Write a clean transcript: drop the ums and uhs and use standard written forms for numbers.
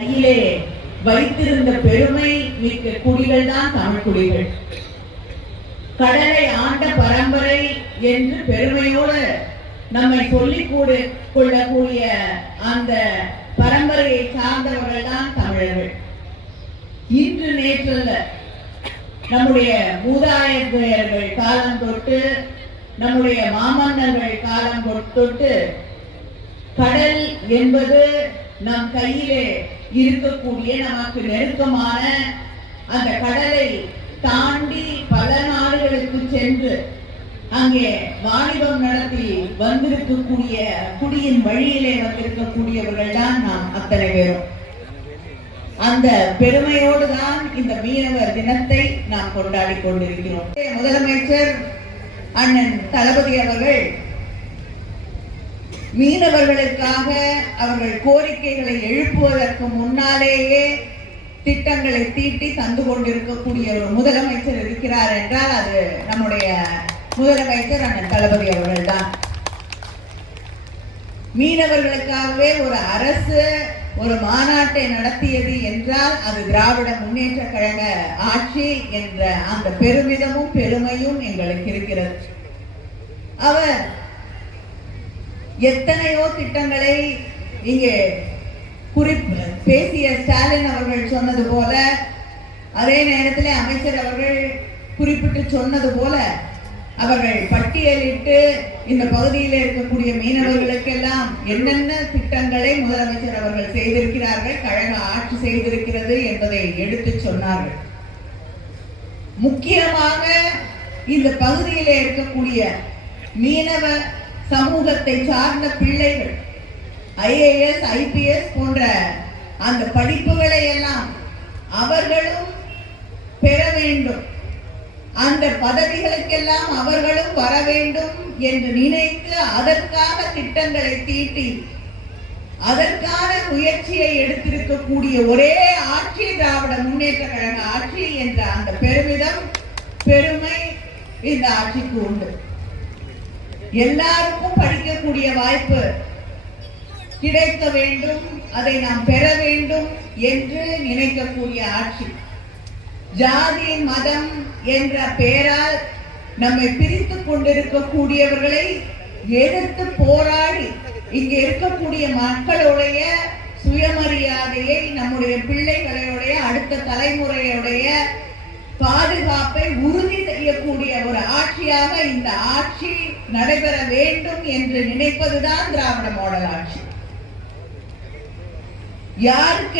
கையிலே வைத்திருந்த பெருமை மிக்க குடிகள் தான் தமிழ் குடிகள். கடலை ஆண்ட பரம்பரை என்று பெருமையோடு நம்மை சொல்லிக் கொள்ளக்கூடிய அந்த பரம்பரையை சார்ந்தவர்கள் தான் தமிழர்கள். இன்று நேற்றல்ல, நம்முடைய மூதாதையர்கள் காலம் தொட்டு, நம்முடைய மாமன்னர்கள் காலம் தொட்டு கடல் என்பது நம் கையிலே இருக்கக்கூடிய நமக்கு நெருக்கமான அந்த கடலை தாண்டி பல நாடுகளுக்கு சென்று அங்கே வாணிபம் நடத்தி வந்திருக்கக்கூடிய குடியின் வழியிலே வந்திருக்கக்கூடியவர்கள் தான் நாம் அத்தனை பேரும். அந்த பெருமையோடு தான் இந்த மீனவர் தினத்தை நாம் கொண்டாடி கொண்டிருக்கிறோம். முதலமைச்சர் அண்ணன் தளபதி அவர்கள் மீனவர்களுக்காக அவர்கள் கோரிக்கைகளை எழுப்புவதற்கு முன்னாலேயே திட்டங்களை தீட்டி தந்து கொண்டிருக்கக்கூடிய ஒரு முதலமைச்சர் இருக்கிறார் என்றால் அது நம்முடைய முதலமைச்சர் அண்ணன் தளபதி அவர்கள் தான். மீனவர்களுக்காகவே ஒரு அரசு ஒரு மாநாட்டை நடத்தியது என்றால் அது திராவிட முன்னேற்ற கழக ஆட்சி என்ற அந்த பெருமிதமும் பெருமையும் எங்களுக்கு இருக்கிறது. அவர் எத்தனையோ திட்டங்களை இங்கே பேசிய ஸ்டாலின் அவர்கள் சொன்னது போல, அதே நேரத்தில் அமைச்சர் அவர்கள் குறிப்பிட்டு சொன்னது போல அவர்கள் பட்டியலிட்டு இந்த பகுதியில் இருக்கக்கூடிய மீனவர்களுக்கெல்லாம் என்னென்ன திட்டங்களை முதலமைச்சர் அவர்கள் செய்திருக்கிறார்கள், கழக ஆட்சி செய்திருக்கிறது என்பதை எடுத்து சொன்னார்கள். முக்கியமாக இந்த பகுதியில் இருக்கக்கூடிய மீனவ சமூகத்தை சார்ந்த பிள்ளைகள் IAS IPS போன்ற அந்த படிப்புகளை எல்லாம் அவர்களும் பெற வேண்டும், அந்த பதவிகளுக்கெல்லாம் அவர்களும் வர வேண்டும் என்று நினைத்து அதற்கான திட்டங்களை தீட்டி அதற்கான முயற்சியை எடுத்திருக்கக்கூடிய ஒரே ஆட்சி திராவிட முன்னேற்ற கழக ஆட்சி என்ற அந்த பெருமிதம் பெருமை இந்த ஆட்சிக்கு உண்டு. எல்லாருக்கும் படிக்கக்கூடிய வாய்ப்பு கிடைக்க வேண்டும், அதை நாம் பெற வேண்டும் என்று நினைக்கக்கூடிய ஆட்சி. ஜாதி மதம் என்ற பெயரால் நம்மை பிரித்துக் கொண்டிருக்கக்கூடியவர்களை எதிர்த்து போராடி இங்கே இருக்கக்கூடிய மக்களுடைய சுயமரியாதையை, நம்முடைய பிள்ளைகளுடைய அடுத்த தலைமுறையுடைய பாதுகாப்பை உறுதி செய்யக்கூடிய ஒரு ஆட்சியாக இந்த ஆட்சி நடைபெற வேண்டும் என்று நினைப்பதுதான் திராவிட மாடல் ஆட்சி. யாருக்கு